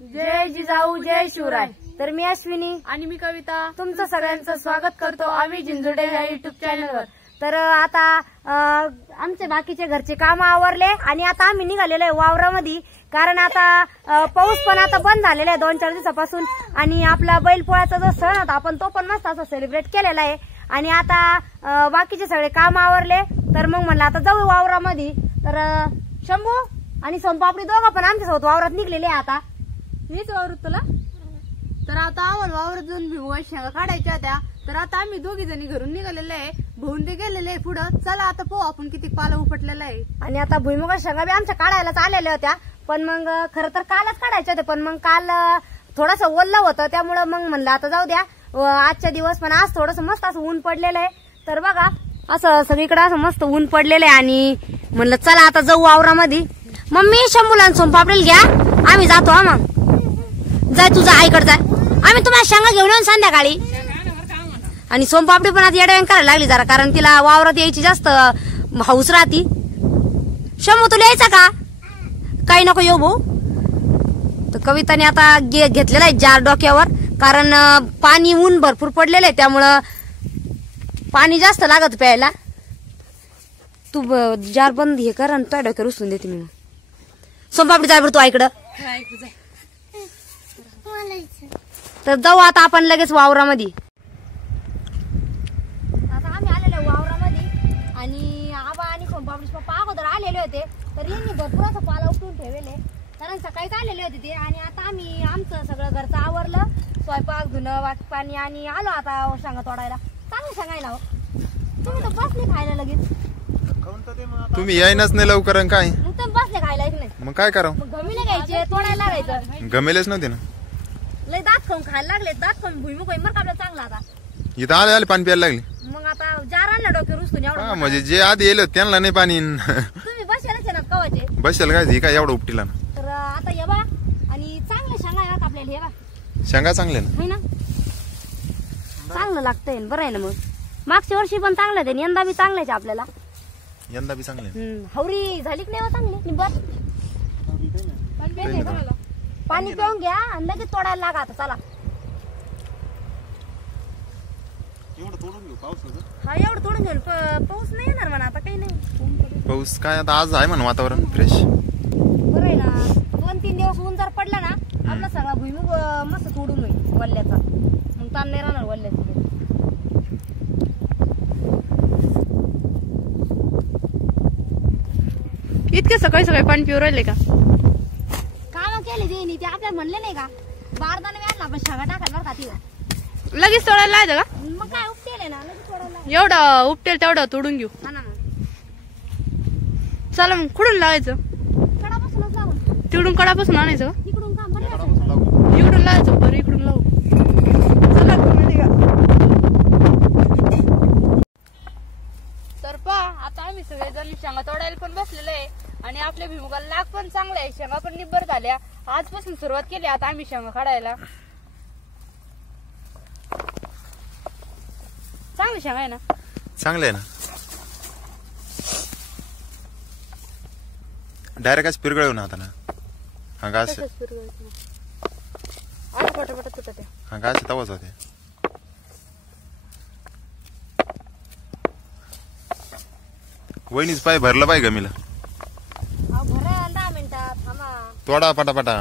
जय जिजाऊ जय शिवराय। तर मी अश्विनी आणि मी कविता तुमचं सगळ्यांचं स्वागत करतो आम्ही जिंजुडे या युट्यूब चॅनलवर। तर आता आमचे बाकीचे घरचे काम आवरले आणि आता आम्ही निघालेलो आहे वावरामध्ये, कारण आता पाऊस पण आता बंद झालेला आहे 2-4 दिवसापासून आणि आपला बैलपोळ्याचा जो सण होता आपण तो पण मस्त असं सेलिब्रेट केलेला आहे। आणि आता बाकीचे सगळे काम आवरले तर मग म्हणलं आता जाऊ वावरामध्ये। तर शंभू आणि सोनपापडी दोघं पण आमच्यासोबत वावरात निघलेले आहे। आता मीच वावरत तुला तर आता आम्हाला वावरात जाऊन भुईमुगाच्या शेंगा काढायच्या होत्या। तर आता आम्ही दोघी जणी घरून निघालेले आहे, भाऊन ते गेलेले आहे पुढं। चला आता पाहू आपण किती पाला उपटलेला आहे। आणि आता भुईमुगाच्या शेंगा बी आमच्या काढायलाच आलेल्या होत्या, पण मग खरं तर कालच काढायच्या होत्या, पण मग काल थोडंसं ओल्लं होतं त्यामुळे मग म्हणलं आता जाऊ द्या आजच्या दिवस। पण आज थोडंसं मस्त असं ऊन पडलेलं आहे, तर बघा असं सगळीकडे असं मस्त ऊन पडलेलं आहे आणि म्हणलं चला आता जाऊ वावरामध्ये। मम्मी शंभूला आणि सोनपापडीला घ्या, आम्ही जातो। हा मग जाय तुझा आईकडे जाय, आम्ही तुम्हाला शेंगा घेऊन येऊन संध्याकाळी। आणि सोनपापडी पण आता येड्यावानी करायला लागली जरा, कारण तिला वावरात यायची जास्त हौस राहती। शंभू तुला यायचा का? काही नको येऊ भाऊ। तर कविताने आता घेतलेला आहे जार डोक्यावर, कारण पाणी ऊन भरपूर पडलेलं आहे त्यामुळं पाणी जास्त लागत प्यायला। तू जार बंद हे कर आणि तुझ्या डोक्यावर उचलून देते मी। सोनपापडी जाय बरं तू आईकडं। तर जाऊ आता आपण लगेच वावरामध्ये। आता आम्ही आलेलो वावरामध्ये आणि आबा आणि सोनपापडीचे पप्पा अगोदर आलेले होते, तर यांनी भरपूर असं पाला उपटून ठेवले, कारण सकाळीच आलेले होते ते। आणि आता आम्ही आमचं सगळं घरचं आवरलं, स्वयंपाक धुणं वाट पाणी, आणि आलो आता शेंगा तोडायला। चांगलं सांगायला हो तुम्ही तर बसले खायला लगेच। तुम्ही यायनाच नाही लवकर काय? मग तुम्ही बसले खायला एक नाही मग काय करावं? मग गमीले घ्यायचे तोडायला लागायचं। गमेलेच नव्हते ना, लय दात खाऊन खायला लागले, दात खाऊन भुईमुग मर कापला चांगला। आता इथं आले पाणी प्यायला लागले। मग आता जार आणला डोक्यावर उचलून एवढं। म्हणजे जे आधी येलं त्यांना नाही पाणी तुम्ही बसायलाच आहे ना कवाचे, बसेल काय एवढं उपटीला ना। तर आता ये बा आणि चांगले शेंगा आहेत आपल्याला, हे बा शेंगा चांगले ना, है ना, चांगलं लागतंय बरं आहे ना। मग मागच्या वर्षी पण चांगलं आहे, यंदा बी चांगलं आहे आपल्याला, यंदा बी चांगले। हवरी झाली की नाही हो चांगली निबर? पाणी पिऊन घ्या आणि लगेच तोडायला लागा आता। चला हा एवढं तोडून घेऊन पाऊस नाही येणार म्हणा आता, काही नाही पाऊस काय आता आज आहे म्हणा, वातावरण फ्रेश बरं आहे ना। 2-3 दिवस ऊन जर पडला ना आपला सगळा भुईमुग मस्त तोडून होईल वल्ल्याचा, मग ताण नाही राहणार वल्ल्याचा। इतके सकाळी सकाळी पाणी पिऊ राहिले का? काम केले देणी ते आपल्याला म्हणले नाही का, बारदाना व्याजला आपण शेंगा टाकायला बरं का तिथं। लगेच तोडायला लावायचं का? मग काय उपटेल ना लगेच तोडायला। एवढं उपटेल तेवढं तोडून घेऊ। हा ना, मग चला मग कुठून लावायचं? कडापासूनच लावून तिकडून कडापासून आणायचं का? तिकडून काम बरं इकडून लावायचं, बरं इकडून लावू। तर पहा आता आम्ही सगळेजण शेंगा तोडायला पण बसलेलो आहे आणि आपल्या भुईमुगाला लाग पण चांगला आहे, शेंगा पण निब्बर झाल्या। आजपासून सुरुवात केली आता आम्ही शेंगा काढायला। चांगली शेंगा आहे ना, चांगले आहे ना। डायरेक्ट आज पिरगळ येऊन आता ना, हा घास हा घास तवाच होते। वहिनीच पाय भरलं पाय गमीला, भरा 10 मिनिटात थांबा। तोडा पटापटा।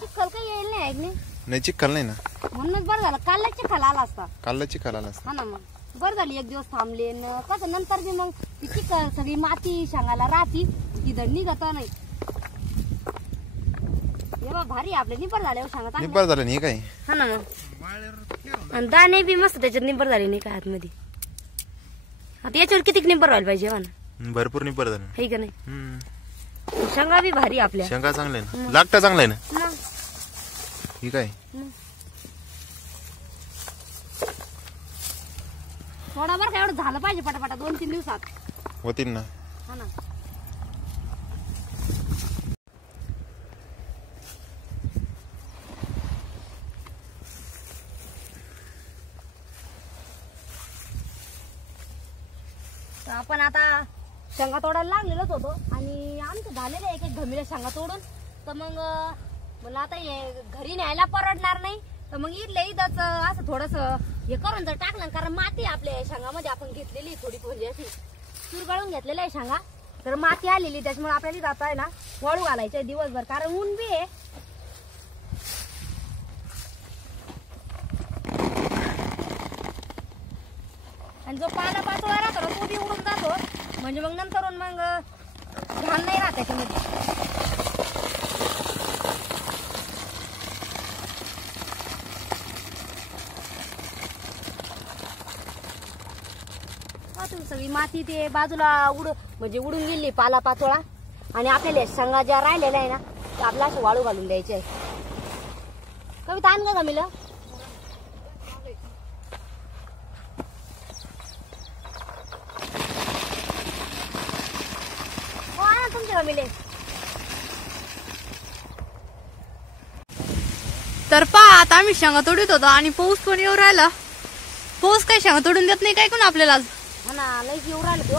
चिखल काही येईल नाही ऐक नाही, नाही चिखल नाही ना, म्हणूनच बरं झालं कालला चिखल आला असता। कालला चिखल आला असता। हा ना, मग बरं झाली एक दिवस थांबले कसं नंतर बी मग ती चिखल सगळी माती शेंगाला राहती, ती धड निघत नाही। एवढा भारी आपले निबर झाले शेंगा, निब्बर झालं नाही काय? हा ना, मग आणि दाणे बी मस्त त्याच्यात निबर झाले नाही काय आतमध्ये। आता याच्यावर किती निबर व्हायला पाहिजे ना, भरपूर निब्बर झालं है का नाही? शेंगा बी भारी आपल्या, शेंगा चांगले ना, लागतं चांगलं आहे ना। ठीक आहे, थोडा बरं का एवढं झालं पाहिजे पटापटा 2-3 दिवसात होतील ना। हा ना, आपण आता शेंगा तोडायला लागलेलोच होतो आणि आमचं झालेलं एक घमीला शेंगा तोडून, तर मग मला आता हे घरी न्यायला परवडणार नाही, तर मग इथल्या इथंच असं थोडस हे करून जर टाकलं, कारण माती आपल्या शेंगामध्ये आपण घेतलेली थोडी म्हणजे अशी चुरगळून घेतलेली आहे शेंगा, तर माती आलेली त्याच्यामुळे आपल्याला जाता आहे ना वाळू घालायचं दिवसभर, कारण ऊन बी आहे. आणि जो पाला पाचोळा राहतो ना तो बी उडून जातो, म्हणजे मग नंतर मग घाण नाही राहत त्याच्यामध्ये. सगळी माती ते बाजूला म्हणजे उडून गेली पाला पाचोळा, आणि आपल्याला शेंगा ज्या राहिलेल्या आहे ना त्या आपल्या अशा वाळू घालून द्यायचे आहे. कविता आण का गमिलं? हो आणा तुमच्या गमिले. तर पहा आता आम्ही शेंगा तोडीत होतो आणि पाऊस पण येऊ राहिला. पाऊस काही शेंगा तोडून देत नाही काय कोण आपल्याला आज. हा ना लई येऊ राहिलं तो.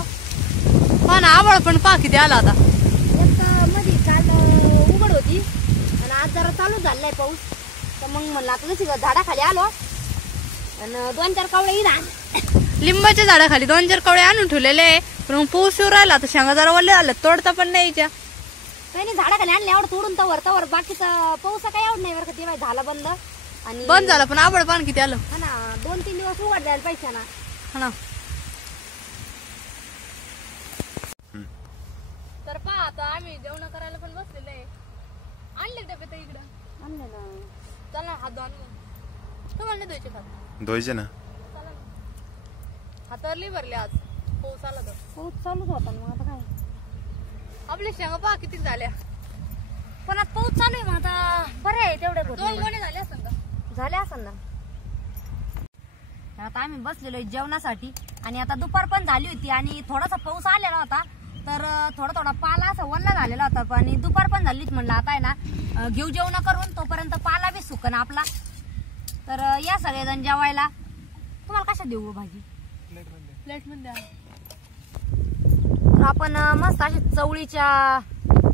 पहा ना आभाळ पण पहा किती आला आता. एक मध्ये काल उघड होती आणि आज जरा चालू झालाय पाऊस, तर मग म्हणलं आता जशी झाडाखाली आलो आणि 2-4 कावळे येणार. लिंबाच्या झाडाखाली 2-4 कवळे आणून ठेवलेले आहे, पण मग पाऊस येऊ राहिला तर शेंगा जरा वल्ले आल्या, तोडता पण नाही यायच्या. काही नाही झाडाखाली आणले एवढं तोडून तवर बाकीचं पाऊस काही एवढं नाही बरं का, ते बाई झालं बंद. आणि बंद झालं पण आभाळ पण किती आलं. हा ना 2-3 दिवस उघड जायला पाहिजे ना. हा ना. तर पहा आता आम्ही जेवण करायला पण बसलेले आहे. आणले डबे तर इकडं आणलं ना. चला ना हात धुवून. तुम्हाला नाही धुवायचे हात? धुवायचे ना. चला ना. हातावरली भरले आज पाऊस आला तर. पाऊस चालूच होता ना, मग आता काय. आपल्या शेंगा पहा किती झाल्या. पण आता पाऊस चालू आहे, मग आता बरं आहे तेवढे 2 गोणे झाले असं का? झाले असेल ना. आता आम्ही बसलेलो जेवणासाठी, आणि आता दुपार पण झाली होती आणि थोडासा पाऊस आलेला होता, तर थोडा पाला असा वल्ला झालेला होता, आणि दुपार पण झालीच. म्हणलं आता आहे ना घेऊ जेवण करून, तोपर्यंत पाला बी सुकन आपला. तर या सगळेजण जेवायला. तुम्हाला कशा देऊ भाजी? प्लेट मध्ये. तर आपण मस्त अशा चवळीच्या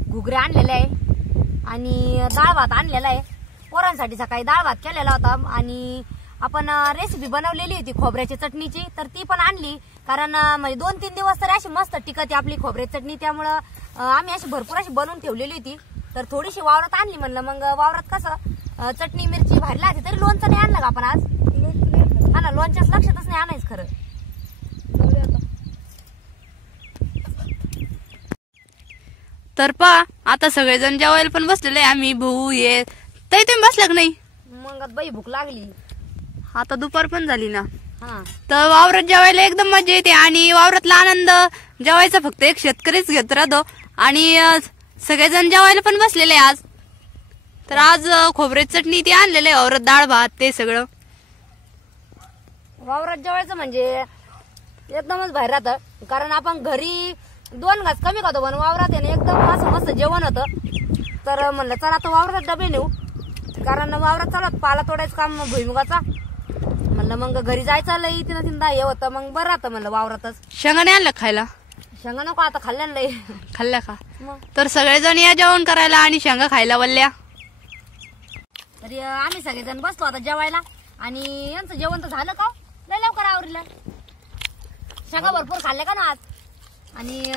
घुगऱ्या आणलेल्या आहे आणि डाळ भात आणलेला आहे. पोरांसाठी सकाळी डाळ भात केलेला होता, आणि आपण रेसिपी बनवलेली होती खोबऱ्याच्या चटणीची, तर ती पण आणली, कारण म्हणजे 2-3 दिवस तरी अशी मस्त टिकते आपली खोबऱ्याची चटणी, त्यामुळं आम्ही अशी भरपूर अशी बनवून ठेवलेली होती. तर थोडीशी वावरात आणली, म्हणलं मग वावरात कसं चटणी मिरची भारी लागते, तरी लोणचं नाही आणलं का आपण आज? हा ना, लोणच्याच लक्षातच नाही आणायचं खरं. तर पहा आता सगळेजण जेवायला पण बसलेले आहे. आम्ही भाऊ ये ताई तुम्ही बसला का नाही? मग बाई भूक लागली. आता दुपार पण झाली ना. हा तर वावरात जेवायला एकदम मजा येते, आणि वावरातला आनंद जेवायचा फक्त एक शेतकरीच घेत राहतो. आणि सगळेजण जेवायला पण बसलेले आज. तर आज खोबऱ्याची चटणी ते आणलेले, वावरात डाळ भात ते सगळं. वावरात जेवायचं म्हणजे एकदमच बाहेर राहतं, कारण आपण घरी 2 घास कमी खातो, पण वावरात आहे ना एकदम असं मस्त जेवण होतं. तर म्हणलं चला आता वावरात डबे नेऊ, कारण वावरात चालत पाला तोडायचं काम भुईमुगाचा. म्हणलं मग घरी जायचं लई तिनं हे होतं, मग बरं राहतं म्हणलं वावरातच. शेंगा नाही आणलं खायला? शेंगा नको आता खाल्ल्या लई. खाल्ल्या का? मग तर सगळेजण या जेवण करायला आणि शेंगा खायला वल्ल्या. तरी आम्ही सगळेजण बसलो आता जेवायला, आणि यांचं जेवण तर झालं का लय लवकर आवरीला. शेंगा भरपूर खाल्ल्या का ना आज. आणि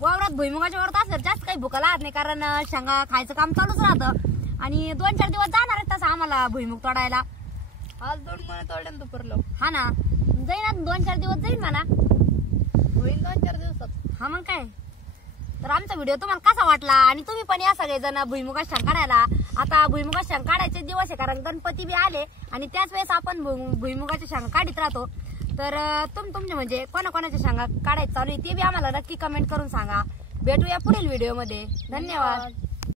वावरात भुईमुगाच्या वरात असलं जास्त काही भुका लागत नाही, कारण शेंगा खायचं काम चालूच राहतं. आणि 2-4 दिवस जाणार आहेत तसं आम्हाला भुईमुग तोडायला. आज 2 महिने तोडल्या दुपारला. हा ना, जाईन 2-4 दिवस जाईल म्हणा. होईल 2-4 दिवसात. हा मग काय. तर आमचा व्हिडिओ तुम्हाला कसा वाटला, आणि तुम्ही पण या सगळेजण भुईमुगात शेंग काढायला. आता भुईमुगात शेंग काढायचे दिवस आहे, कारण गणपती बी आले, आणि त्याच वेळेस आपण भुईमुगाच्या शेंगा काढीत राहतो. तर तुमचे म्हणजे कोणाकोणाच्या शेंगा काढायचं चालू आहे ते बी आम्हाला नक्की कमेंट करून सांगा. भेटूया पुढील व्हिडिओ मध्ये. धन्यवाद.